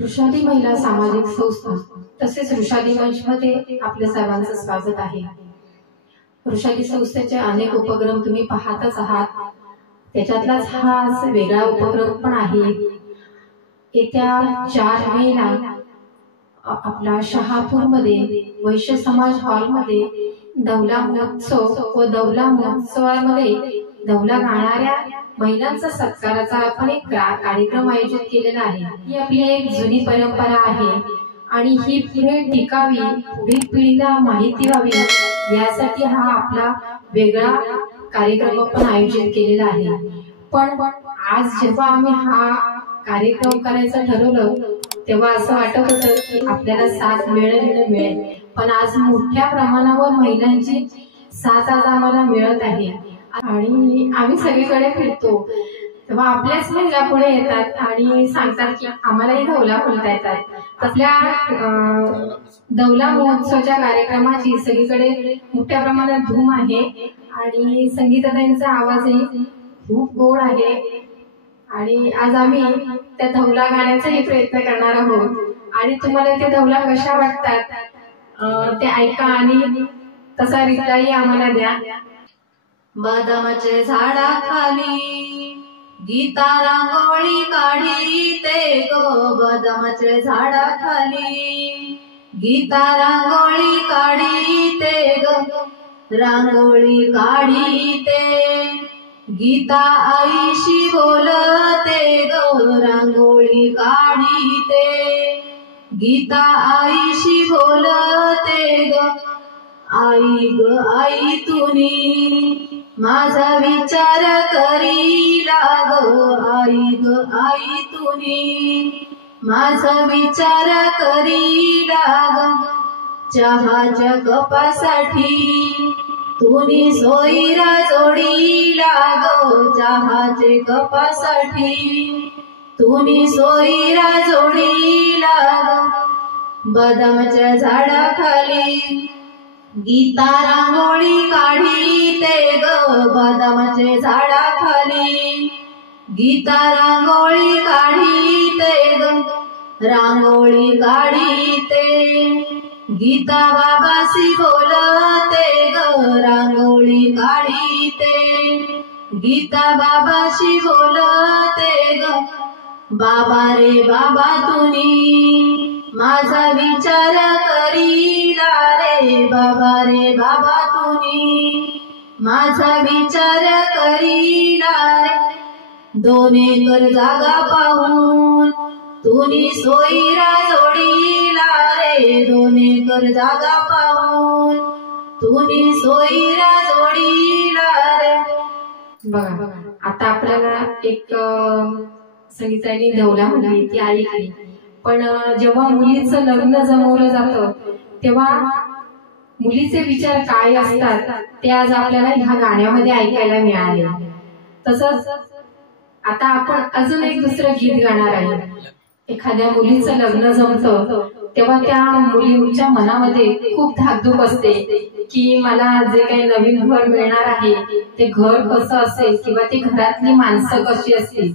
वृषाली महिला सामाजिक संस्था तसेच वृषाली मंच मध्ये आपल्या सर्वांचं स्वागत आहे। वृषाली संस्थेचे अनेक उपक्रम तुम्ही पाहतच आहात, त्याच्यातलाच हा वेगळा उपक्रम पण आहे। येत्या 4 मेला आपला शहापूर मध्ये वैश्य समाज हॉल मध्ये दौला महोत्सव व दौला महोत्सवामध्ये दौला गाणाऱ्या महिलांचा सत्काराचा आपण एक कार्यक्रम आयोजित केलेला आहे। ही आपली एक जुनी परंपरा आहे आणि ही पुढे टिकावी, पुढील पिढीला माहिती व्हावी यासाठी हा आपला वेगळा कार्यक्रम आपण आयोजित केलेला आहे। पण आज जेव्हा आम्ही हा कार्यक्रम करायचं ठरवलं तेव्हा असं वाटत होतं की आपल्याला साथ मिळेल, पण आज मोठ्या प्रमाणावर महिलांची साथ आज आम्हाला मिळत आहे आणि आम्ही सगळीकडे फिरतो तेव्हा आपल्याच महिला पुढे येतात आणि सांगतात की आम्हालाही दौला बोलता येतात। आपल्या दौला महोत्सवाच्या कार्यक्रमाची सगळीकडे मोठ्या प्रमाणात धूम आहे आणि संगीतदारांचा आवाजही खूप गोड आहे आणि आज आम्ही त्या दौला गाण्याचाही प्रयत्न करणार आहोत आणि तुम्हाला ते दौला कशा वाटतात ते ऐका आणि तसा रिप्लाय आम्हाला द्या। बदामाच्या झाडाखाली गीता रांगोळी काढीते ग, बदामाच्या झाडाखाली गीता रांगोळी काढीते ग, रांगोळी काढीते गीता आईशी बोलते ग, रांगोळी काढीते गीता आईशी बोलते ग। आई ग आई तुनी माझा विचार करीला ग, आई ग आई तुनी माझा विचार करीला ग। चहाच्या कपासाठी तुनी सोयीरा जोडीला ग, चहाचे कपासाठी तुनी सोयीरा जोडीला ग। बदामाच्या झाडाखाली गीता रांगोळी काढीते ग, बदामाच्या झाडाखाली गीता रांगोळी काढीते ग, रांगोळी काढीते गीता बाबाशी बोलते ग, रांगोळी काढीते गीता बाबाशी बोलते ग। बाबा रे बाबा तुनी माझा विचार करीला रे, बाबा रे बाबा तुनी माझा विचार करीला रे। 2 एकर जागा पाहून तुनी सोयीरा जोडीला रे, 2 एकर जागा पाहून तुनी सोयीरा जोडीला रे। बघा आता आपल्याला एक संगीताने दौला म्हणली ती ऐकली, पण जेव्हा मुलीचं लग्न जमवलं जातं तेव्हा मुलीचे विचार काय असतात ते आज आपल्याला ह्या गाण्यामध्ये ऐकायला मिळाले। तसंच आता आपण अजून एक दुसरं गीत गाणार आहे। एखाद्या मुलीचं लग्न जमतं तेव्हा त्या मुलीच्या मनामध्ये खूप धाकधूक असते की मला जे काही नवीन घर मिळणार आहे ते घर कसं असेल किंवा ती घरातली माणसं कशी असतील,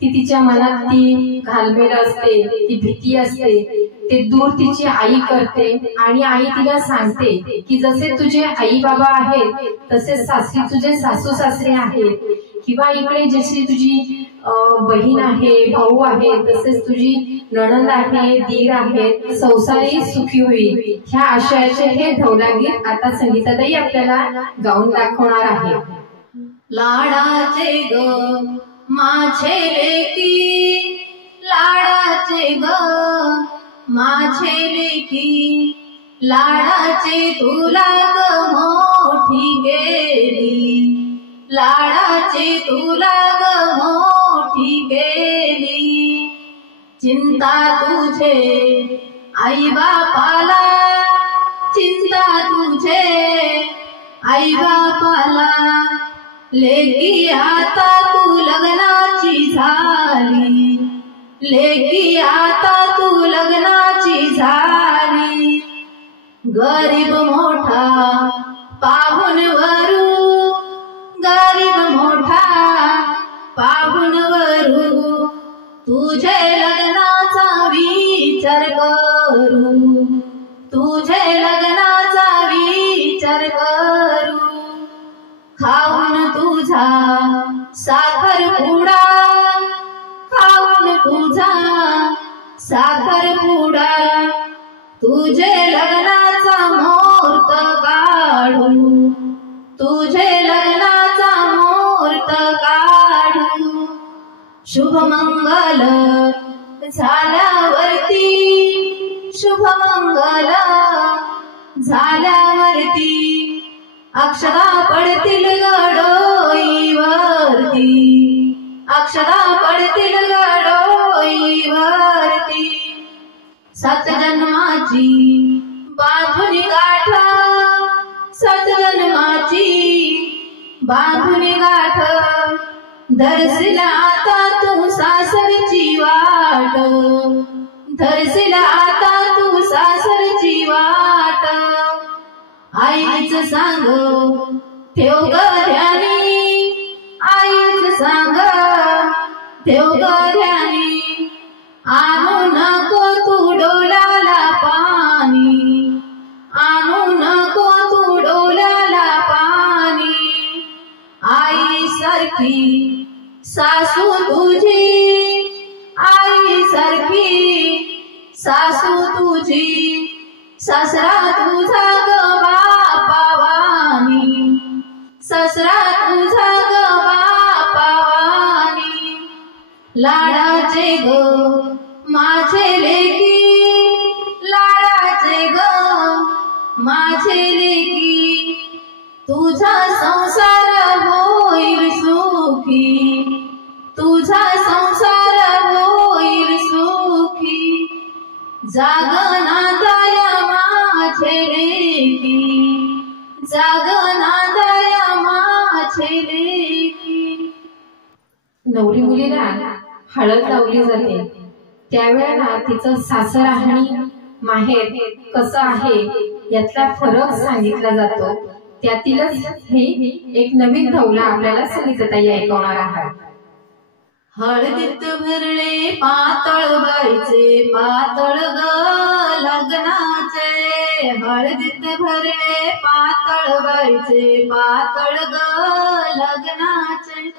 ती तिच्या मनात ती घालमेल असते, ती भीती असते। ते दूर तिची आई करते आणि आई तिला सांगते की जसे तुझे आई बाबा आहेत तसे तुझे सासू सासरे आहेत किंवा इकडे जशी तुझी बहीण आहे, भाऊ आहे, तसेच तुझी नणंद आहे, दीर आहे, संसारही सुखी होईल। ह्या आशयाचे हे दौला गीत आता संगीताताई आपल्याला गाऊन दाखवणार आहे। लाडाचे ग माझे लेकी, लाडाचे ग माझे लेकी, लाडाचे तुला ग मोठी गेली, लाडाचे तुला ग मोठी गेली। चिंता तुझे आई बापाला, चिंता तुझे आई बापाला, लेकी आता तू लग्नाची झाली, लेकी आता तू लग्नाची झाली। गरीब मोठा पाहून वरू, गरीब मोठा पाहून वरू तुझे लग्नाचा साखरपुडा तुझे लग्नाचा मुहूर्त काढू, तुझे लग्नाचा मुहूर्त काढू. शुभमंगल झाल्यावरती, शुभमंगल झाल्यावरती अक्षता पडतील गडोईवरती, अक्षता पडतील गडोईवरती. 7 जन्माची बांधून गाठ, 7 जन्माची बांधून गाठ. धरशील आता तू सासरची वाट, धरशील आता तू सासरची वाट. आईच सांग ठेव ग ध्यानी, आईच सांग ठेव ग ध्यानी. आणू नको तू डोलाला पाणी, आणू नको तू डोलाला पाणी. आई सारखी सासू तुझी, आई सारखी सासू तुझी. सासरा तुझा ग बापावानी, सासरा तुझा ग बापावानी. लाडाचे ग माझे लेकी, लाडाचे ग माझे लेकी. तुझा संसार होईल सुखी, तुझा संसार होईल सुखी. जाग नांदाया माझे लेकी, जाग नांदाया माझे लेकी. नवरी मुलीला हळद लावली जाते त्यावेळेला तिचं सासर आणि माहेर कसं आहे यातला फरक सांगितला जातो. त्यातीलच हे एक नवीन धवला आपल्याला संगीतताई ऐकवणार आहात. हळदीत भरले पातळ बाईचे पातळ ग लग्नाचे, हळदीत भरले पातळ बाईचे पातळ ग लग्नाचे.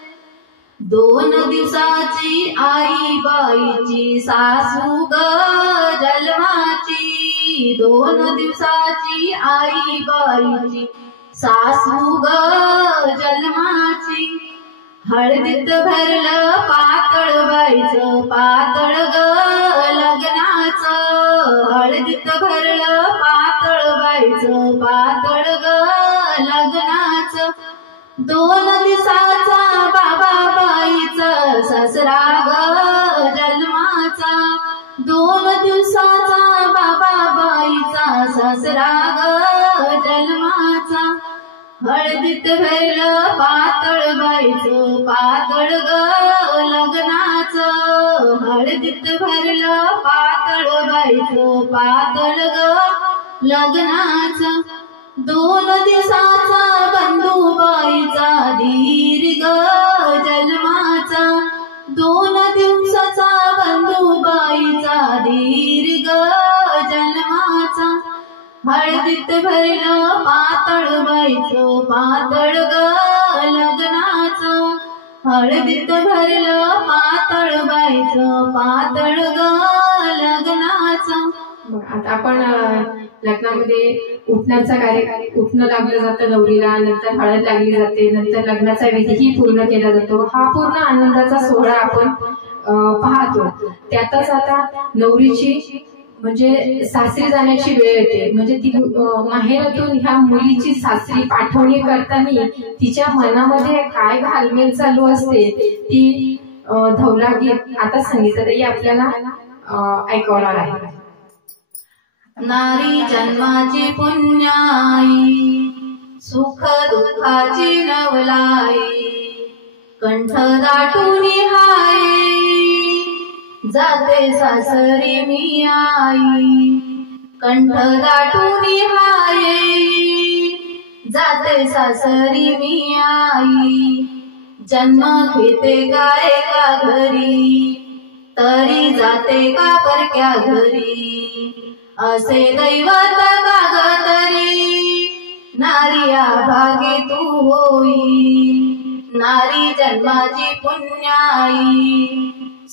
2 दिवसाची आई बाईची सासू ग जन्माची, 2 दिवसाची आई बाईची सासू ग जन्माची. हळदीत भरलं पातळ बाईचं पातळ ग लग्नाचं, हळदीत भरलं पातळ बाईचं पातळ ग लग्नाचं. 2 दिवसाचा बाबा बाईचा सासरा ग जन्माचा, 2 दिवसाचा बाबा बाईचा सासरा ग जन्माचा. हळदीत भरलं पातळ बाईचं पातळ ग लग्नाचं, हळदीत भरलं पातळ बाईचं पातळ ग लग्नाचं. 2 दिवसाचा बंधुबाईचा दीर्घ जन्माचा, 2 दिवसाचा बंधुबाईचा दीर्घ जन्माचा. हळदीत भरलं पातळ बाईचं पातळ ग लग्नाचं, हळदीत भरलं पातळ बाईचं पातळ ग लग्नाचं. आता आपण लग्नामध्ये उठण्याचा उठणं लागलं जातं नवरीला, नंतर हळद लागली जाते, नंतर लग्नाचा विधीही पूर्ण केला जातो. हा पूर्ण आनंदाचा सोहळा आपण पाहतो. त्यातच आता नवरीची म्हणजे सासरी जाण्याची वेळ येते. म्हणजे ती माहेरातून ह्या मुलीची सासरी पाठवणी करताना तिच्या मनामध्ये काय घालमेल चालू असते ती धवला गीत आता संगीतताई आपल्याला ऐकवणार आहे. नारी जन्माची पुण्याई, सुख दुःखाची नवलाई. कंठ दाटून हाय जाते सासरी मी आई, कंठ दाटून हाय जाते सासरी मी आई. जन्म घेते का एका घरी, तरी जाते का परक्या घरी. असे दैवत काग तरी नारिया भागी तू होई. नारी जन्माची पुण्याई,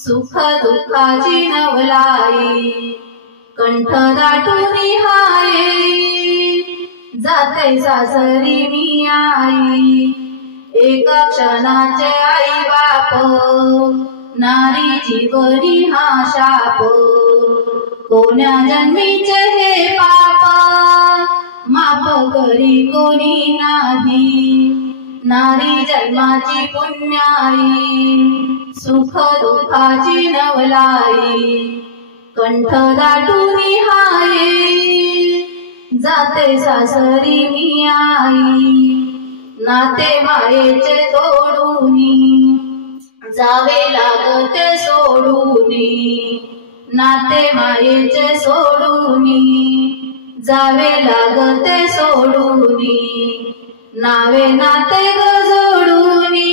सुख दुःखाची नवलाई कंठ दाटून हाय जाते सासरी मी आई एका क्षणाचे आई बाप नारी जीवनी हा शाप कोण्या जन्मीचे हे पाप माफ करी कोणी नाही नारी जन्माची पुण्याई सुख दुःखाची नवलाई कंठ दाटून हाय जाते सासरी मी आई नाते मायेचे तोडूनी जावे लागते सोडूनी नाते मायेचे सोडूनी जावे लागते सोडूनी नावे नाते जोडूनी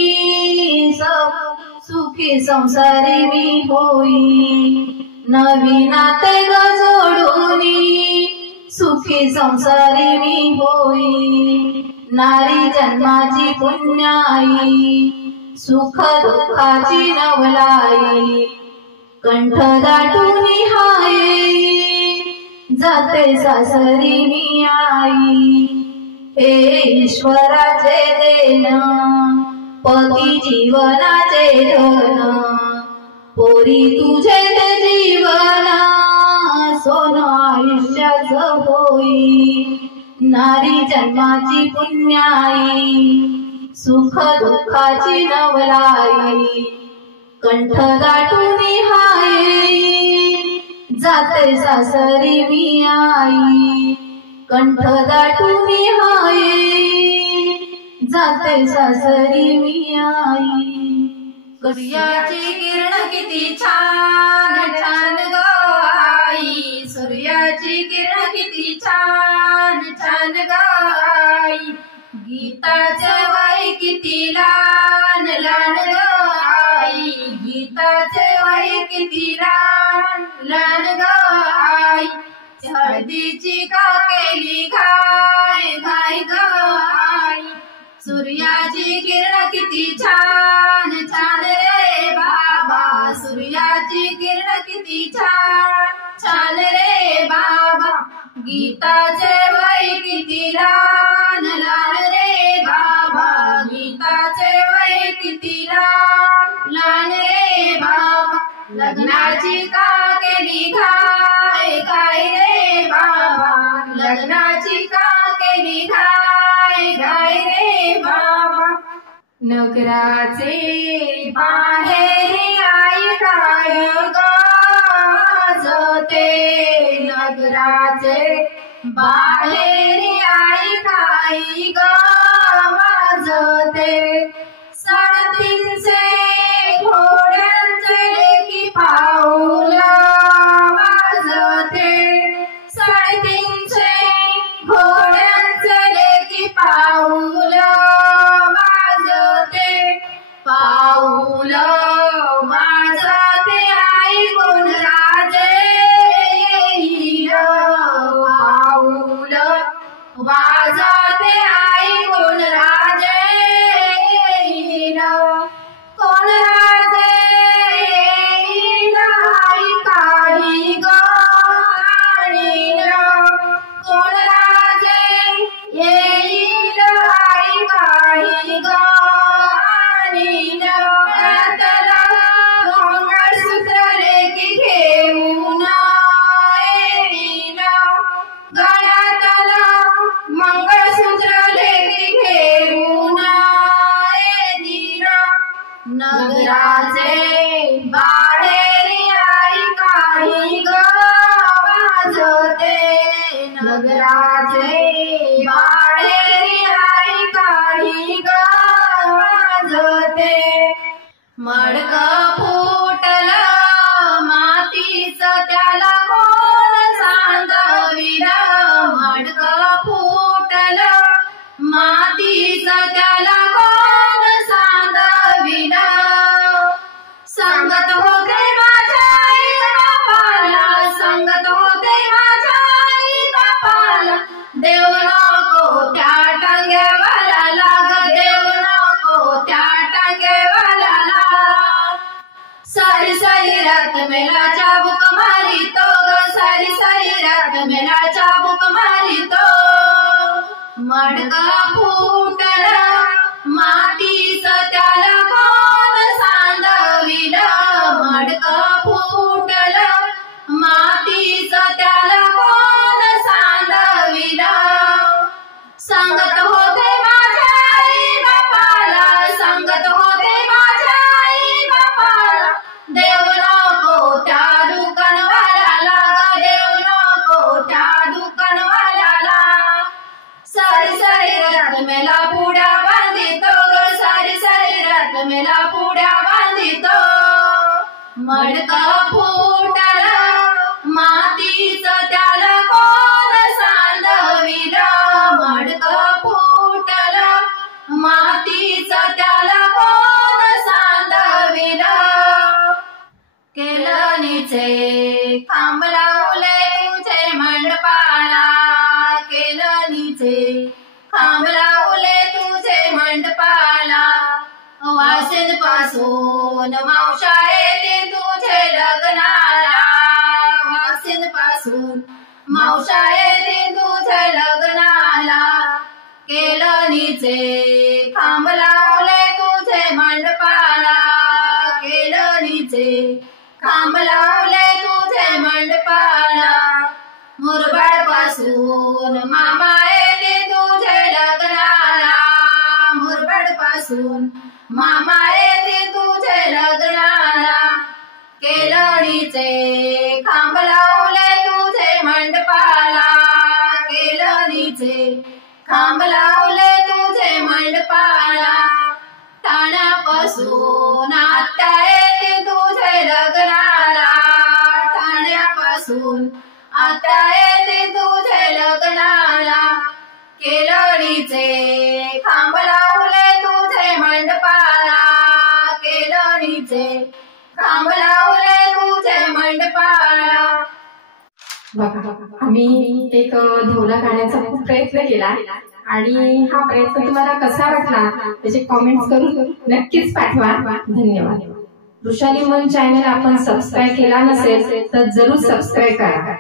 सुखी संसारी मी होई नवी नाते जोडूनी सुखी संसारी मी होई नारी जन्माची पुण्याई सुख दुःखाची नवलाई कंठ दाटून हाय जाते सासरी मी आई हे ईश्वराचे देण पती जीवनाचे धन पोरी तुझे ते जीवन सोन आयुष्याचं होई नारी जन्माची पुण्याई सुख दुःखाची नवलाई कंठ दाटून हाय जाते सासरी मी आई कंठ दाटून हाय जाते सासरी मी आई सूर्याची किरण किती छान छान ग आई सूर्याची किरण किती छान छान ग आई गीताचं वय किती लहान लहान ग आई गीताचे वय किती लहान लहान ग आई हळदीची का केली घाय घाय ग आई सूर्याची किरण किती छान छान रे बाबा सूर्याची किरण किती छान छान रे बाबा गीताचे वय किती लहान लहान रे बाबा गीताचे वय किती लहान लहान रे बाबा लग्नाची का केली घाय घाय रे बाबा लग्नाची का केली घाय घाय रे बाबा नगराचे बाहेर आई काय गाजते नगराचे बाहेर आई काय गाजते 350 घोड्यांचे लेकी पाऊला वाजते 350 घोड्यांचे लेकी पाऊला वाजते पाऊल वाजते आई कोण राजे येईल पाऊल वाजते आई कोण राजे येईल कोण राजे येईल आई काही गाणील कोण राजे येईल आई काही गाणील गळ्यातला मंगळसूत्र लेकी घेऊन येईल गळ्यातला मडकं फुटलं मातीचं त्याला कोण सांडविलं, मडकं फुटलं मातीचं त्याला कोण सांडविलं, केळणीचे खांब लावले तुझे मंडपाला, केळणीचे खांब लावले तुझे मंडपाला, वासिन पासून मावशा येते तुझे लग्नाला, वासिन पासून मावशा येते तुझे लग्नाला, केळणीचे खांब लावले तुझे मंडपाला, केळणीचे खांब लावले तुझे मंडपाला, मुरबाड पासून मामा येते तुझे लग्नाला, मुरबाड पासून मामा येते तुझे लग्नाला, केळणीचे खांब लावले तुझे मंडपाला, केळणीचे खांब लावले तुझे मंडपाला, ठाण्यापासून आत्या येते तुझे लग्नाला, ठाण्यापासून आत्या येते तुझे लग्नाला, केळणीचे खांब लावले तुझे मंडपाला, केळणीचे खांब लावले तुझे मंडपाला. बघा, आम्ही एक धवला गाण्याचा खूप प्रयत्न केला आणि हा प्रयत्न तुम्हाला कसा वाटला त्याचे कॉमेंट्स करून नक्कीच पाठवा. धन्यवाद. वृषाली मन चॅनल आपण सबस्क्राईब केला नसेल तर जरूर सबस्क्राईब करा.